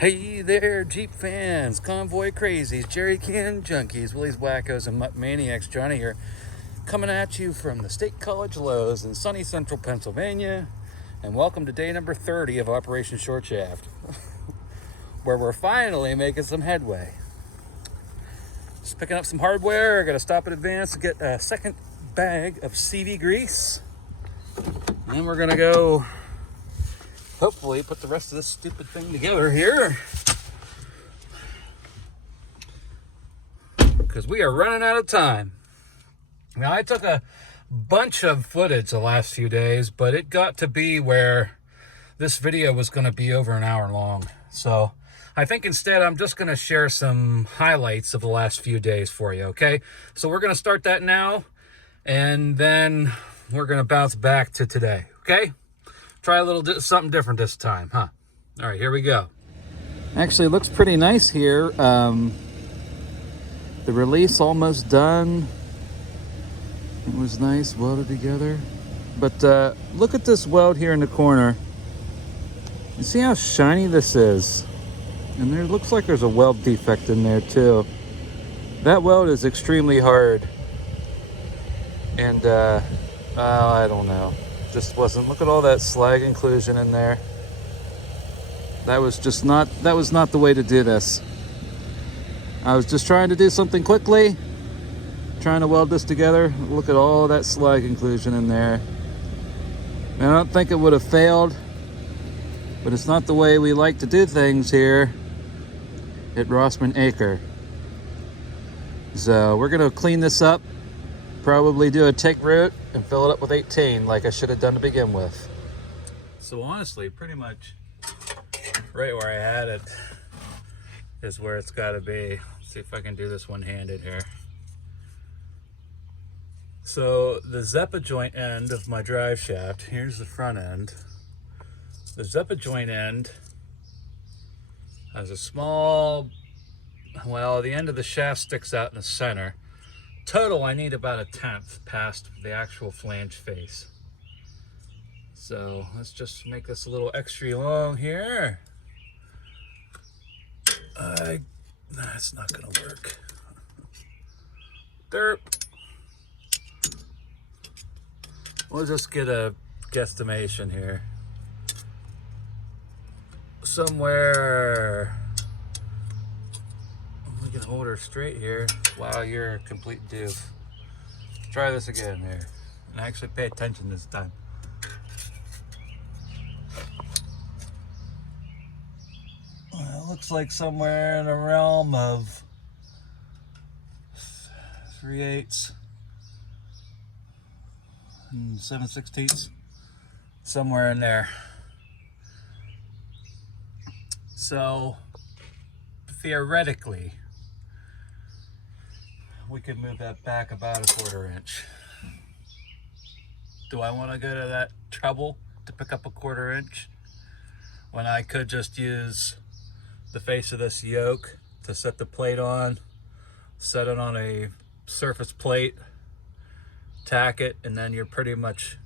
Hey there, Jeep fans, convoy crazies, jerry can junkies, Willie's wackos, and mutt maniacs. Johnny here, coming at you from the State College Lows in sunny central Pennsylvania. And welcome to day number 30 of Operation Short Shaft, where we're finally making some headway. Just picking up some hardware. I got to stop in advance to get a second bag of CV grease. And then we're going to go hopefully put the rest of this stupid thing together here, because we are running out of time. Now, I took a bunch of footage the last few days, but it got to be where this video was going to be over an hour long. So I think instead I'm just going to share some highlights of the last few days for you, okay? So we're going to start that now, and then we're going to bounce back to today, okay? Try a little something different this time, huh? All right, here we go. Actually, it looks pretty nice here. The release almost done. It was nice, welded together. But look at this weld here in the corner. You see how shiny this is? And there looks like there's a weld defect in there too. That weld is extremely hard. And I don't know. Just wasn't. Look at all that slag inclusion in there. That was not the way to do this. I was just trying to do something quickly, trying to weld this together. Look at all that slag inclusion in there. And I don't think it would have failed, but it's not the way we like to do things here at Rossman Acre. So we're gonna clean this up, probably do a take root and fill it up with 18 like I should have done to begin with. So honestly, pretty much right where I had it is where it's got to be. Let's see if I can do this one-handed here. So the Zeppa joint end of my drive shaft, here's the front end. The Zeppa joint end has a small, well, the end of the shaft sticks out in the center. Total, I need about 1/10 past the actual flange face. So let's just make this a little extra long here. That's not gonna work. Derp. We'll just get a guesstimation here. Somewhere, we can hold her straight here. Wow, you're a complete doof. Try this again here. And actually pay attention this time. Well, it looks like somewhere in the realm of 3/8 and 7/16, somewhere in there. So theoretically, we could move that back about 1/4 inch. Do I want to go to that trouble to pick up 1/4 inch when I could just use the face of this yoke to set the plate on, set it on a surface plate, tack it, and then you're pretty much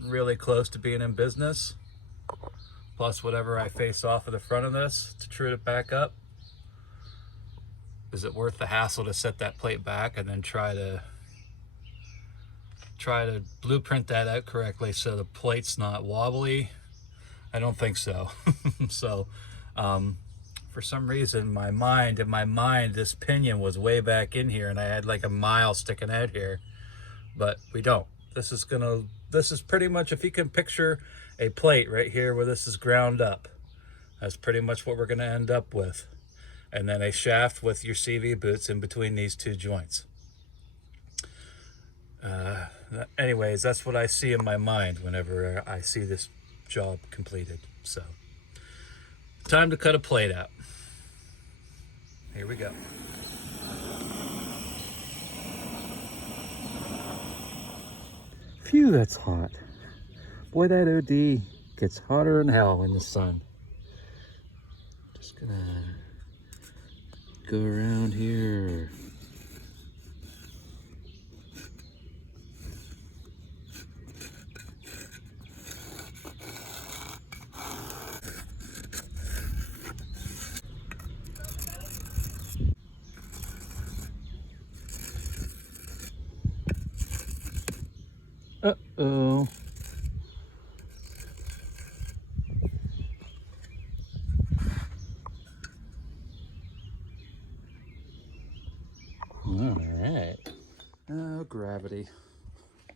really close to being in business, plus whatever I face off of the front of this to true it back up. Is it worth the hassle to set that plate back and then try to blueprint that out correctly so the plate's not wobbly? I don't think so. So for some reason in my mind this pinion was way back in here and I had like a mile sticking out here, but we don't. This is pretty much, if you can picture a plate right here where this is ground up, that's pretty much what we're going to end up with. And then a shaft with your CV boots in between these two joints. Anyways, that's what I see in my mind whenever I see this job completed. So, time to cut a plate out. Here we go. Phew, that's hot. Boy, that OD gets hotter than hell in the sun. Just gonna go around here. Uh-oh. All right. Oh, gravity.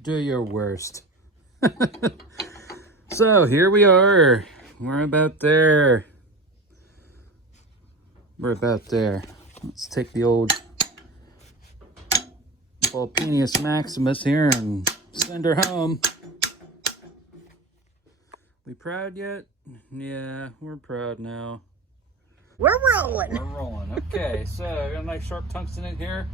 Do your worst. So here we are. We're about there. We're about there. Let's take the old Vulpinius Maximus here and send her home. We proud yet? Yeah, we're proud now. We're rolling. We're rolling. Okay, so we got a nice sharp tungsten in here.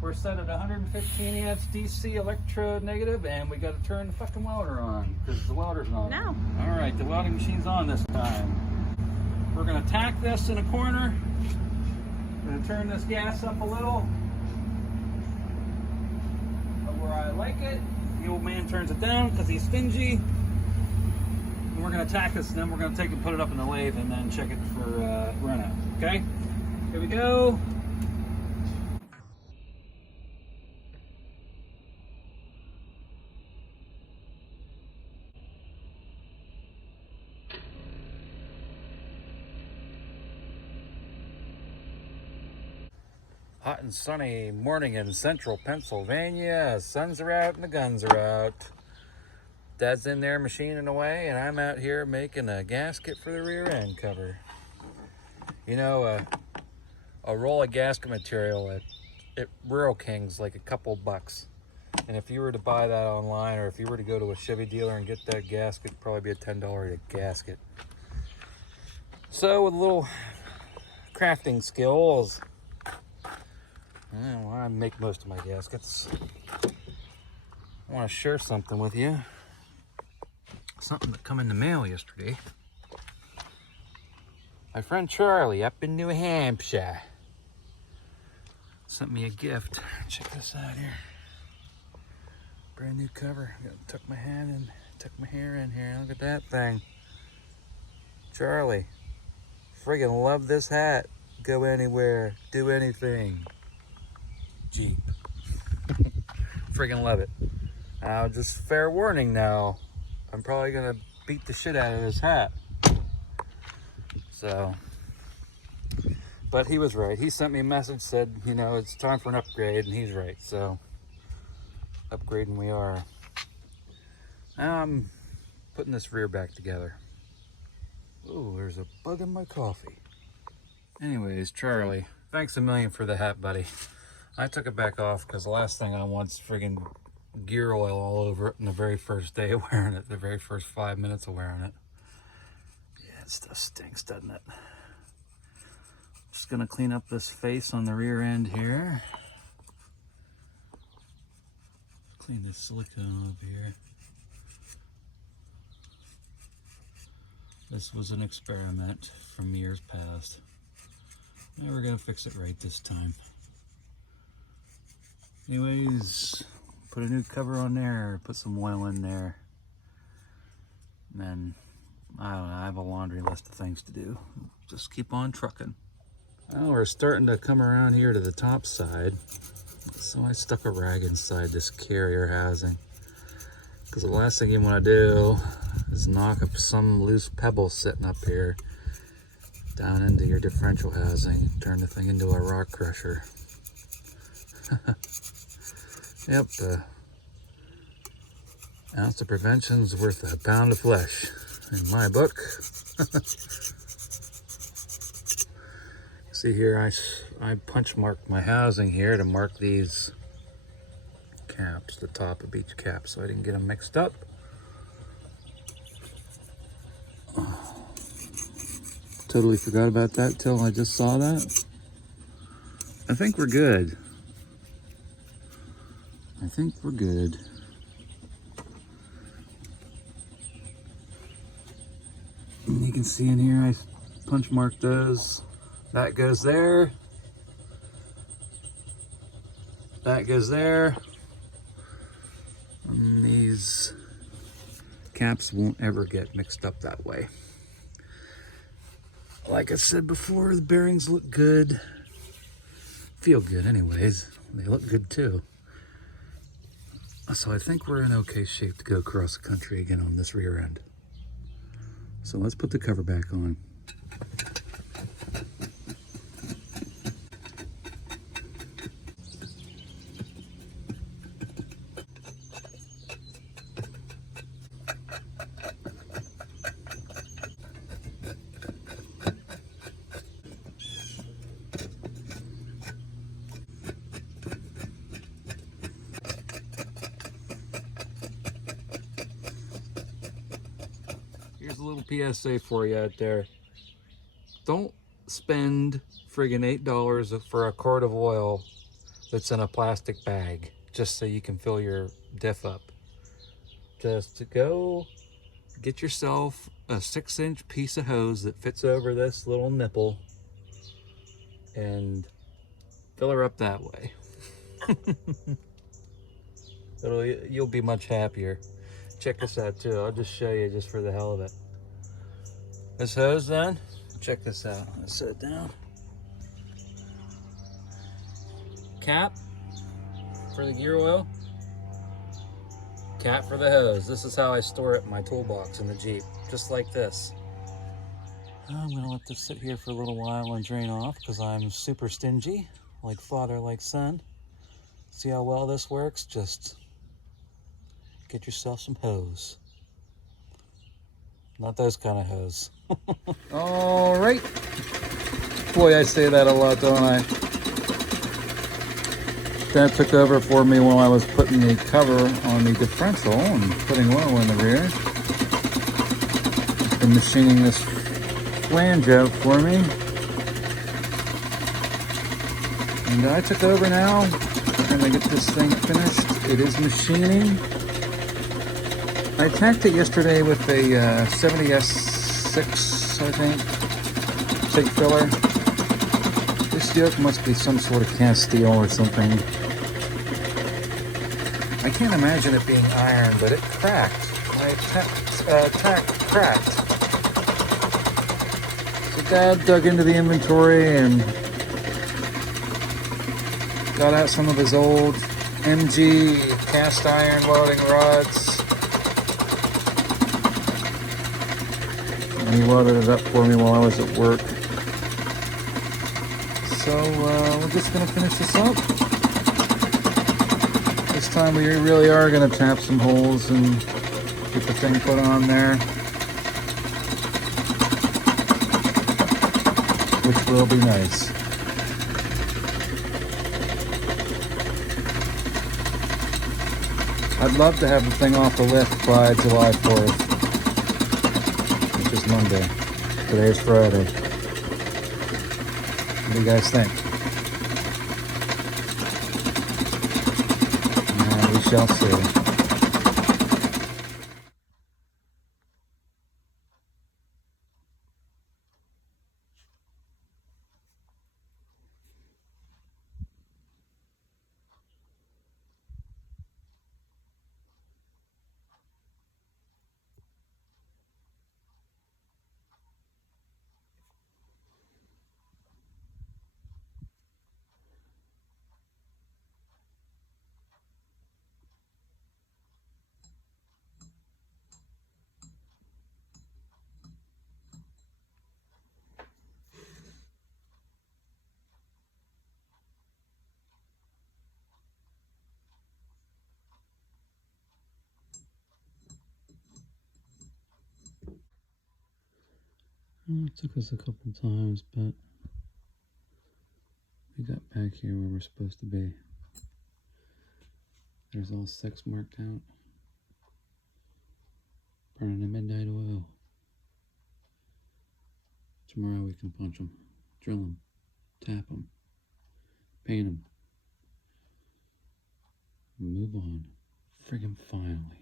We're set at 115 amps DC electronegative, and we got to turn the fucking welder on because the welder's not No. on. All right, the welding machine's on this time. We're gonna tack this in a corner. I'm gonna turn this gas up a little where I like it. The old man turns it down because he's stingy. And we're gonna tack this, and then we're gonna take and put it up in the lathe, and then check it for run out. Okay, here we go. Hot and sunny morning in central Pennsylvania. Suns are out and the guns are out. Dad's in there machining away, and I'm out here making a gasket for the rear end cover. You know, a roll of gasket material at Rural King's like a couple bucks. And if you were to buy that online, or if you were to go to a Chevy dealer and get that gasket, it'd probably be a $10 gasket. So with a little crafting skills, well, I make most of my gaskets. I want to share something with you. Something that come in the mail yesterday. My friend Charlie up in New Hampshire sent me a gift. Check this out here. Brand new cover. Got to tuck my hand in, tuck my hair in here. Look at that thing. Charlie, friggin' love this hat. Go anywhere, do anything. Jeep. Friggin' love it. Just fair warning now. I'm probably gonna beat the shit out of this hat. So, but he was right. He sent me a message, said, you know, it's time for an upgrade, and he's right. So, upgrading we are. Now I'm putting this rear back together. Ooh, there's a bug in my coffee. Anyways, Charlie, thanks a million for the hat, buddy. I took it back off because the last thing I want's friggin' gear oil all over it in the very first day of wearing it, the very first 5 minutes of wearing it. Yeah, it stuff stinks, doesn't it? Just gonna clean up this face on the rear end here. Clean this silicone up here. This was an experiment from years past. Now we're gonna fix it right this time. Anyways, put a new cover on there, put some oil in there. And then, I don't know, I have a laundry list of things to do. Just keep on trucking. Well, we're starting to come around here to the top side. So I stuck a rag inside this carrier housing. Because the last thing you want to do is knock up some loose pebble sitting up here down into your differential housing. Turn the thing into a rock crusher. Yep, ounce of prevention's worth a pound of flesh in my book. See here, I punch marked my housing here to mark these caps, the top of each cap, so I didn't get them mixed up. Totally forgot about that till I just saw that. I think we're good. I think we're good. And you can see in here, I punch marked those. That goes there. That goes there. And these caps won't ever get mixed up that way. Like I said before, the bearings look good. Feel good anyways. They look good too. So I think we're in okay shape to go across the country again on this rear end. So let's put the cover back on. Here's a little PSA for you out there. Don't spend friggin' $8 for a quart of oil that's in a plastic bag just so you can fill your diff up. Just go get yourself a 6-inch piece of hose that fits over this little nipple and fill her up that way. You'll be much happier. Check this out too. I'll just show you just for the hell of it. This hose then, check this out. Let's set it down. Cap for the gear oil. Cap for the hose. This is how I store it in my toolbox in the Jeep. Just like this. I'm gonna let this sit here for a little while and drain off because I'm super stingy. Like father, like son. See how well this works? Just get yourself some hose. Not those kind of hose. All right. Boy, I say that a lot, don't I? Dad took over for me while I was putting the cover on the differential and putting oil in the rear. He's been machining this flange out for me. And I took over now. We're gonna get this thing finished. It is machining. I tacked it yesterday with a 70S6, I think, TIG filler. This yoke must be some sort of cast steel or something. I can't imagine it being iron, but it cracked. My tack cracked. So Dad dug into the inventory and got out some of his old MG cast iron welding rods. And he welded it up for me while I was at work. So we're just going to finish this up. This time we really are going to tap some holes and get the thing put on there. Which will be nice. I'd love to have the thing off the lift by July 4th. Which is Monday. Today is Friday. What do you guys think? We shall see. Well, it took us a couple times, but we got back here where we're supposed to be. There's all 6 marked out. Burning a midnight oil. Tomorrow we can punch them, drill them, tap them, paint them, move on. Friggin' finally.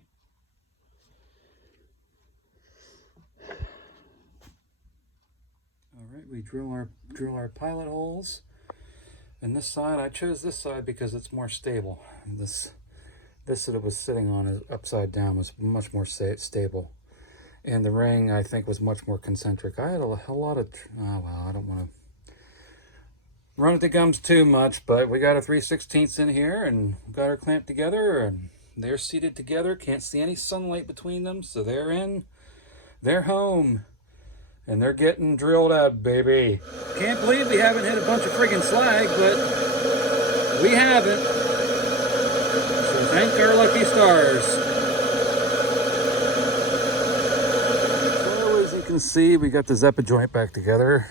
All right, we drill our pilot holes. And this side, I chose this side because it's more stable. This that it was sitting on is upside down was much more stable. And the ring, I think, was much more concentric. I had a lot of, oh well, I don't want to run at the gums too much, but we got a 3/16 in here and got her clamped together, and They're seated together, can't see any sunlight between them, so they're home. And they're getting drilled out, baby. Can't believe we haven't hit a bunch of friggin' slag, but we haven't. So thank our lucky stars. So as you can see, we got the Zeppa joint back together.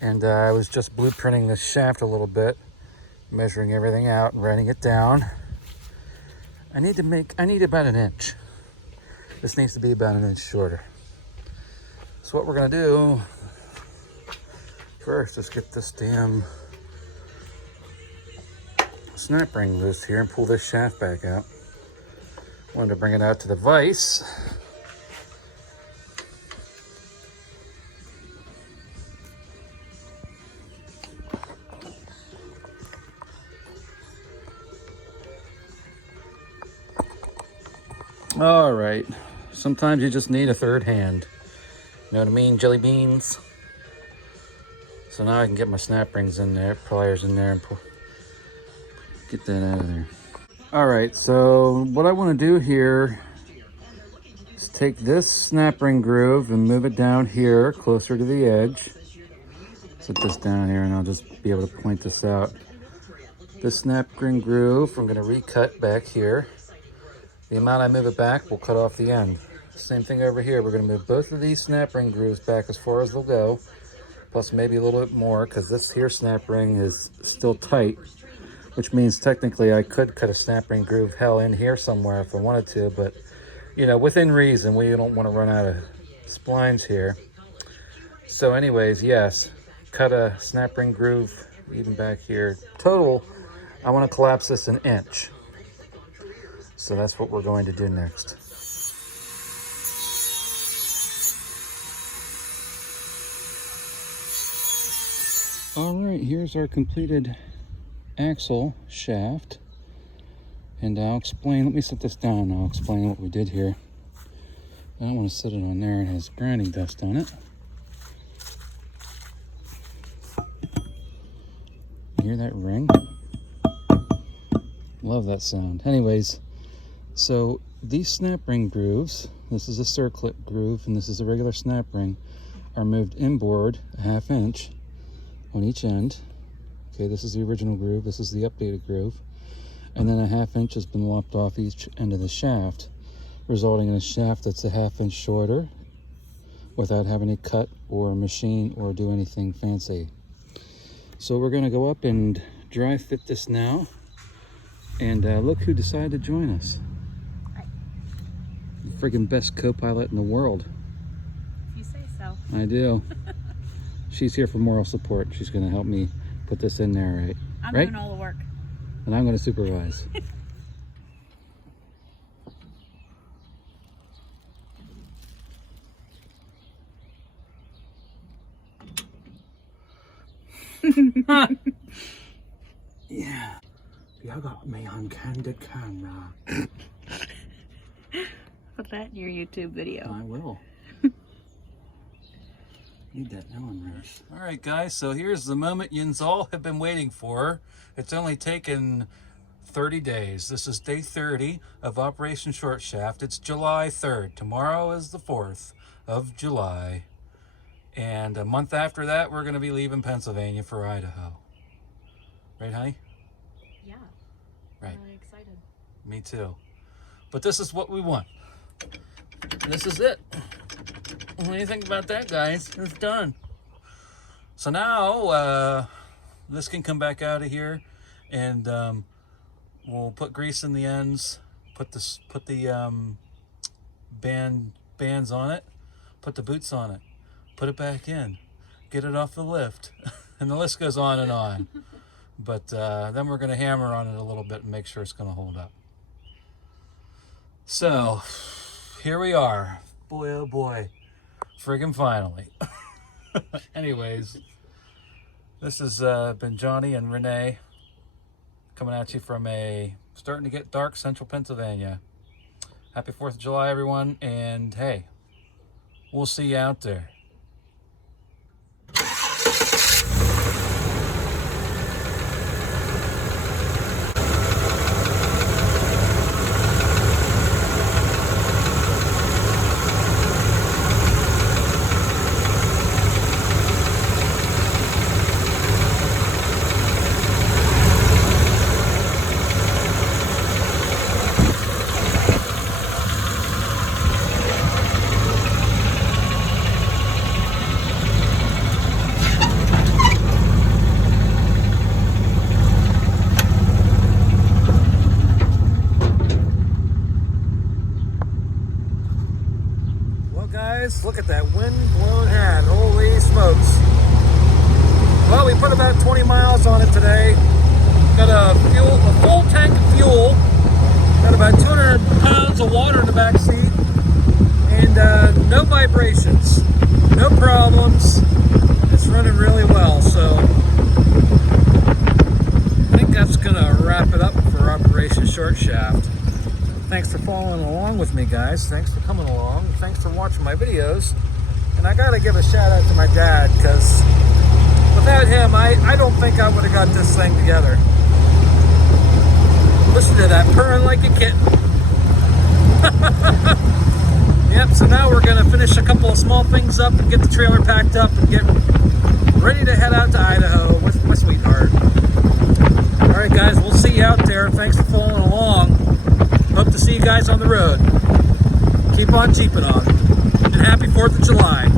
And I was just blueprinting this shaft a little bit, measuring everything out and writing it down. I need about an inch. This needs to be about an inch shorter. So what we're gonna do first is get this damn snap ring loose here and pull this shaft back out. Wanted to bring it out to the vise. All right, sometimes you just need a third hand. You know what I mean, jelly beans? So now I can get my snap rings in there, pliers in there, and get that out of there. All right, so what I want to do here is take this snap ring groove and move it down here, closer to the edge. Set this down here and I'll just be able to point this out. This snap ring groove, I'm gonna recut back here. The amount I move it back will cut off the end. Same thing over here. We're going to move both of these snap ring grooves back as far as they'll go, plus maybe a little bit more, because this here snap ring is still tight, which means technically I could cut a snap ring groove hell in here somewhere if I wanted to, but you know, within reason. We don't want to run out of splines here. So anyways, yes, cut a snap ring groove even back here. Total, I want to collapse this an inch. So that's what we're going to do next. All right, here's our completed axle shaft. And I'll explain, let me set this down. I'll explain what we did here. I don't want to set it on there. It has grinding dust on it. You hear that ring? Love that sound. Anyways, so these snap ring grooves, this is a circlip groove and this is a regular snap ring, are moved inboard a ½ inch on each end. Okay, this is the original groove, this is the updated groove. And then a ½ inch has been lopped off each end of the shaft, resulting in a shaft that's a ½ inch shorter without having to cut or machine or do anything fancy. So we're gonna go up and dry fit this now. And look who decided to join us. The friggin' best co-pilot in the world. If you say so. I do. She's here for moral support. She's gonna help me put this in there, right? I'm right? doing all the work. And I'm gonna supervise. Yeah. You got me on candid camera. Put that in your YouTube video. I will. Need that Ellen Rose. All right, guys, so here's the moment yins all have been waiting for. It's only taken 30 days. This is day 30 of Operation Short Shaft. It's July 3rd. Tomorrow is the 4th of July. And a month after that, we're going to be leaving Pennsylvania for Idaho. Right, honey? Yeah. Right. I'm really excited. Me too. But this is what we want. This is it. What do you think about that, guys? It's done. So now this can come back out of here, and we'll put grease in the ends. Put the bands on it. Put the boots on it. Put it back in. Get it off the lift, and the list goes on and on. But then we're going to hammer on it a little bit and make sure it's going to hold up. So here we are. Boy, oh boy. Friggin' finally. Anyways, this has been Johnny and Renee coming at you from a starting to get dark central Pennsylvania. Happy 4th of July, everyone. And hey, we'll see you out there. look at that wind-blown hand. Holy smokes. Well, we put about 20 miles on it today. Got a full tank of fuel. Got about 200 pounds of water in the back seat. And no vibrations. No problems. It's running really well. So I think that's going to wrap it up for Operation Short Shaft. Thanks for following along with me, guys. Thanks for coming along. Thanks for watching my videos. And I got to give a shout out to my dad, because without him, I don't think I would have got this thing together. Listen to that, purring like a kitten. Yep, so now we're going to finish a couple of small things up and get the trailer packed up and get ready to head out to Idaho with my sweetheart. All right, guys, we'll see you out there. Thanks for following along. Hope to see you guys on the road. Keep on jeeping on. And happy 4th of July.